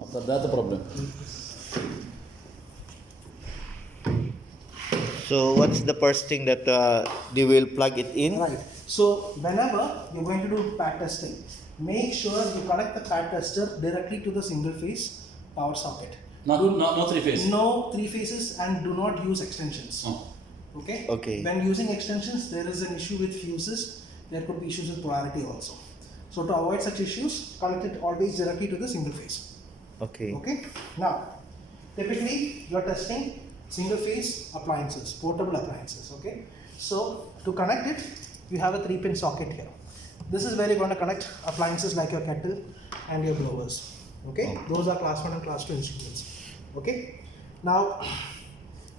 After that, the problem. So what's the first thing that they will plug it in? Right. So whenever you're going to do pad testing, make sure you connect the pad tester directly to the single phase power socket. Not three phase. No three phases, and do not use extensions. Oh. Okay? Okay. When using extensions, there is an issue with fuses. There could be issues with polarity also. So to avoid such issues, connect it always directly to the single phase. Okay. Okay? Now, typically you're testing single phase appliances, portable appliances. Okay? So to connect it, you have a 3-pin socket here. This is where you're going to connect appliances like your kettle and your blowers. Okay? Those are class 1 and class 2 instruments. Okay? Now,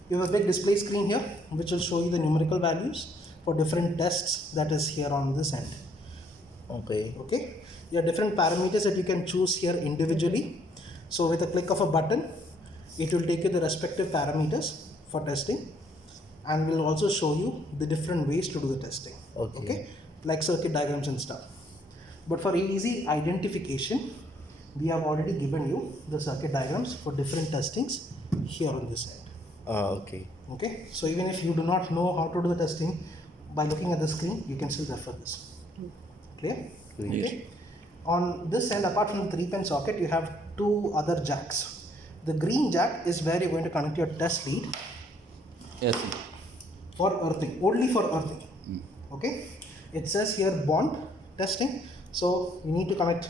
you have a big display screen here which will show you the numerical values for different tests that is here on this end. Okay. Okay? There are different parameters that you can choose here individually. So with a click of a button, it will take you the respective parameters for testing, and will also show you the different ways to do the testing. Okay. Like circuit diagrams and stuff. But for easy identification, we have already given you the circuit diagrams for different testings here on this end. Okay. Okay, so even if you do not know how to do the testing, by looking at the screen, you can still refer this. Clear? Clear. Okay. On this end, apart from the 3-pin socket, you have 2 other jacks. The green jack is where you're going to connect your test lead Yes. for earthing, only for earthing. Okay, it says here bond testing, so you need to connect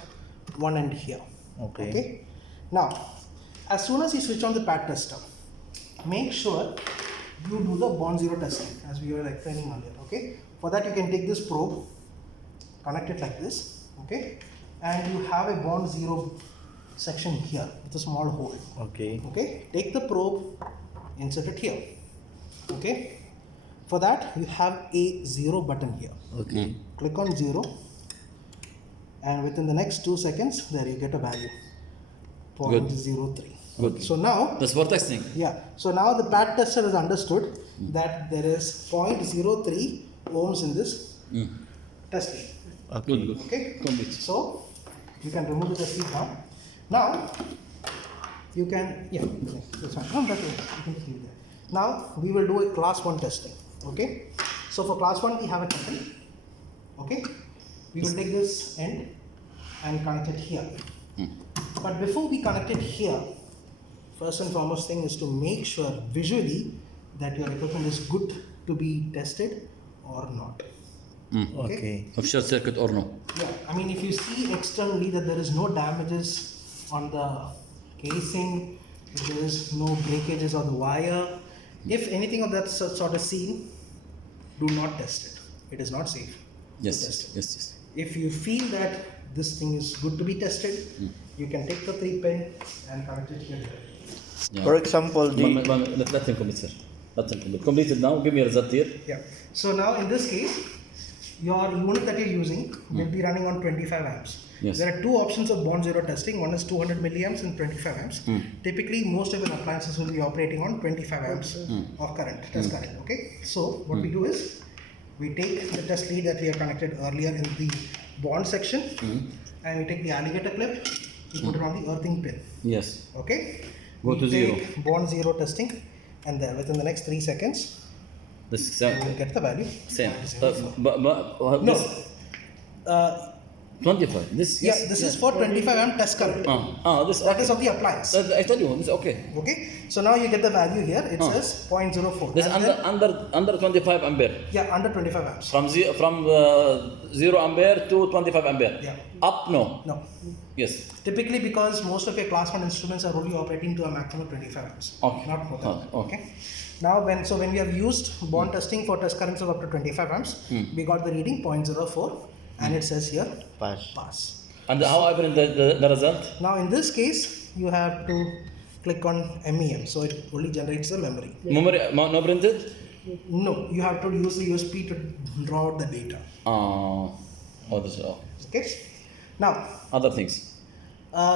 one end here. Okay. Now, as soon as you switch on the pad tester, make sure you do the bond zero testing as we were explaining earlier. Okay, for that you can take this probe, connect it like this. Okay, and you have a bond zero section here with a small hole. Okay. Okay, take the probe, insert it here. Okay, for that you have a 0 button here. Okay. Click on 0, and within the next 2 seconds, there you get a value 0.03. Good. So now, That's for testing. yeah, so now the pad tester has understood that there is 0.03 ohms in this test lead. Okay. Good. Okay, Complete. so you can remove the test lead now. Now you can, yeah, that's fine. No, that's okay. You can just leave it there. Now we will do a class 1 testing. Okay, so for class 1 we have a kettle. Okay, we will take this end and connect it here. But before we connect it here, first and foremost thing is to make sure visually that your equipment is good to be tested or not. Okay. Of short circuit or no? Yeah, I mean, if you see externally that there is no damages on the casing, if there is no breakages on the wire, if anything of that sort is seen, do not test it. It is not safe. Yes. Test it. Yes. If you feel that this thing is good to be tested, you can take the 3-pin and connect it here. Yeah. For example, Let him complete, sir. Let him complete. Completed now. Give me a result here. Yeah. So now in this case, your unit that you're using will be running on 25 amps. Yes. There are 2 options of bond zero testing. One is 200 milliamps and 25 amps. Typically, most of your appliances will be operating on 25 amps of current, test current. Okay. So what we do is we take the test lead that we have connected earlier in the bond section, and we take the alligator clip, we put it on the earthing pin. Yes. Okay. Go we to take 0. bond zero testing, and then within the next 3 seconds, This you will get the value. same. 0.04. But No. this 25. This Yeah, this is for 25 amp test current. This That is of the appliance. I told you. This okay. Okay, so now you get the value here. It says 0.04. This And then- under 25 ampere. yeah, under 25 amps. From 0 ampere to 25 ampere. Yeah. Up no. No, Yes. typically because most of your class 1 instruments are only operating to a maximum of 25 amps. Okay. Not more than that. Okay. Now when we have used bond testing for test currents of up to 25 amps, we got the reading 0.04, and it says here pass. pass. And how I print the result? Now in this case, you have to click on MEM, so it only generates the memory. Memory no printed? No, you have to use the USB to draw out the data. This. Okay. Now, Other things.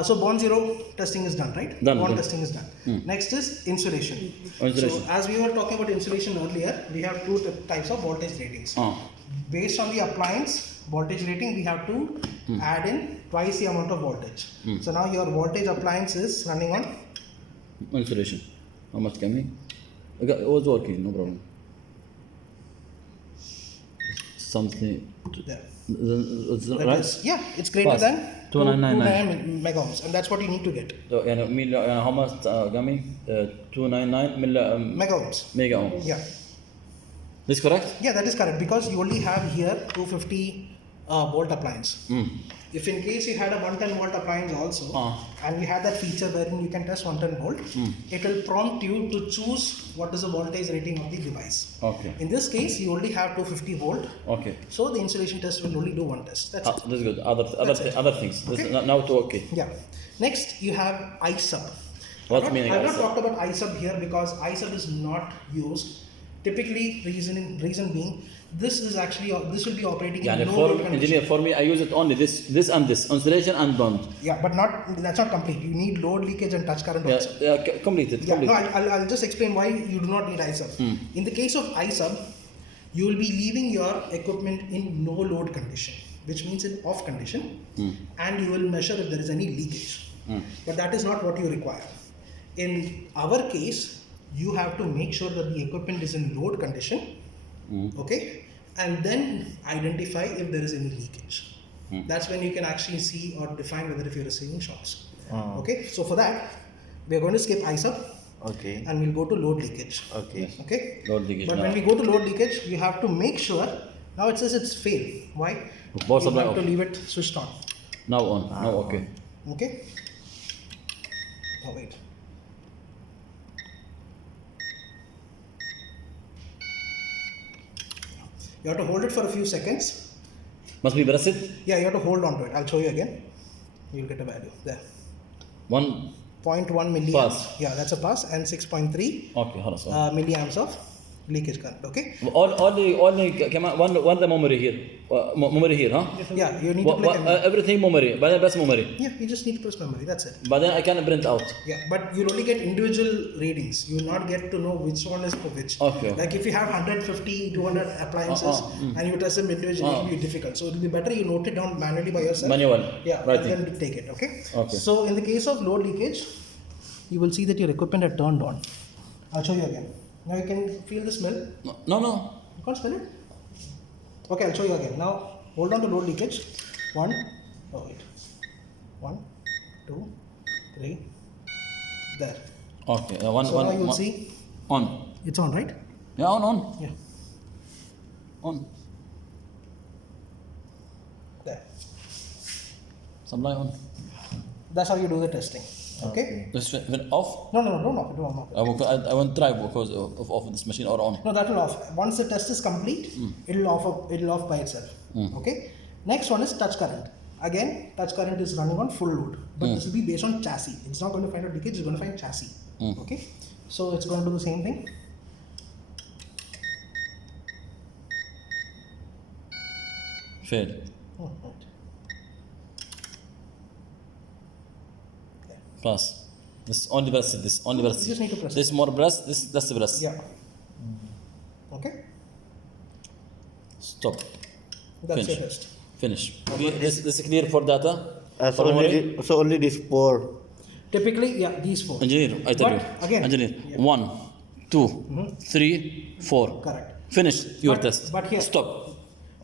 so bond zero testing is done, right? Done, Bond done. testing is done. Next is insulation. Insulation. So as we were talking about insulation earlier, we have 2 types of voltage ratings. based on the appliance voltage rating, we have to add in twice the amount of voltage. So now your voltage appliance is running on Insulation. How much coming? Okay, it was working, no problem. Something. there. Right? That is, yeah, it's greater Fast. than 2999 mega ohms, and that's what you need to get. So, how much coming? 299 Mega ohms. mega ohm. Yeah. This correct? Yeah, that is correct, because you only have here 250 volt appliance. If in case you had a 110 volt appliance also, and you had that feature wherein you can test 110 volt, it will prompt you to choose what is the voltage rating of the device. Okay. In this case, you only have 250 volt, Okay. so the insulation test will only do one test. That's it. That's good. Other things. This, Okay. now to okay. Yeah. Next, you have iSub. What's I've meaning not iSub? talked about iSub here because iSub is not used. Typically, reason being, this will be operating Yeah, in no for load condition. engineer, for me, I use it only this and this insulation and bond. Yeah, but that's not complete. You need load leakage and touch current Yeah, also. complete it. Yeah, Complete. no, I'll just explain why you do not need iSub. In the case of iSub, you will be leaving your equipment in no load condition, which means in off condition, and you will measure if there is any leakage. But that is not what you require. In our case, you have to make sure that the equipment is in load condition, okay, and then identify if there is any leakage. That's when you can actually see or define whether if you're receiving shorts. Okay, so for that, we are going to skip iSub. Okay. And we'll go to load leakage. Okay. Okay. Load leakage But now. when we go to load leakage, you have to make sure. Now it says it's fail. Why? Power You supply have to off. leave it switched on. Now on. Now okay. Okay. Oh wait. You have to hold it for a few seconds. Must be pressed. Yeah, you have to hold on to it. I'll show you again. You'll get a value there. 1. 0.1 milliamps. Pass. Yeah, that's a pass, and 6.3 Okay, خلاص. milliamps of leakage current. Okay. Only كمان one the memory here. Memory here, huh? Yeah, you need to plug in. Everything memory. بعدين بس memory. Yeah, you just need to press memory. That's it. بعدين I can print out. Yeah, but you'll only get individual readings. You will not get to know which one is for which. Okay. Like if you have 150, 200 appliances and you test them individually, it will be difficult. So it will be better you note it down manually by yourself. Manual. Yeah, Right. and then take it. Okay. Okay. So in the case of load leakage, you will see that your equipment had turned on. I'll show you again. Now you can feel the smell. No. You can't smell it? Okay, I'll show you again. Now hold on to load leakage. 1, 2, 3. There. Okay. So now you'll see On. it's on, right? Yeah, on. Yeah. On. There. Supply on. That's how you do the testing. Okay? Just when off. No, don't off it. Don't off it. I won't try because of off this machine or on. No, that will off. Once the test is complete, it'll off by itself. Okay? Next one is touch current. Again, touch current is running on full load, but this will be based on chassis. It's not going to find out leakage, it's going to find chassis. Okay? So it's going to do the same thing. Fail. Oh, right. Pass. This only press it. This only press. You just need to press This more press. This less press. Yeah. Okay? Stop. That's Finish. your test. Finish. This is clear for data. So For only, memory? so only this 4. Typically, yeah, these 4. Engineer, I tell But you. again- Engineer. Yeah. 1, 2, 3, 4. Correct. Finish your But- test. but here- Stop.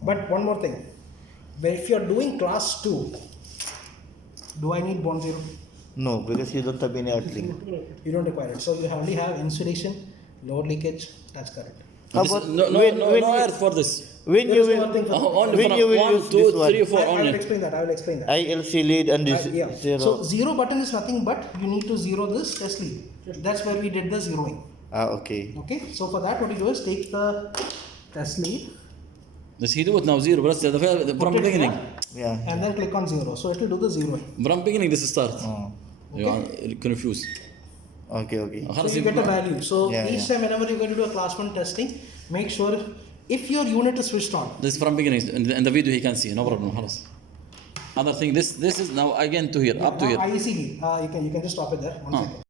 But one more thing. If you're doing class 2, do I need bond zero? No, because you don't have any earthling. You don't require it. So you only have insulation, load leakage, touch current. How This- about no when earth for this. when There you is will one thing for Only when for you will 1, use 2, this one? 3, 4 I will only. explain that. I will explain that. ILC lead and this Yeah. 0. So zero button is nothing but you need to zero this test lead. That's where we did the zeroing. Okay. Okay. So for that, what you do is take the test lead Does he do it now? Zero. But from put it beginning. here, Yeah. and then click on zero. So it will do the zeroing. From beginning this start. Oh. You are confused. Okay, okay. So you get a value. So Yeah, each time whenever you're going to do a class 1 testing, make sure if your unit is switched on. This is from beginning. In the video he can see. No problem. خلاص. Other thing. This is now again to here. Up to here. IEC lead. You can just stop it there. One second.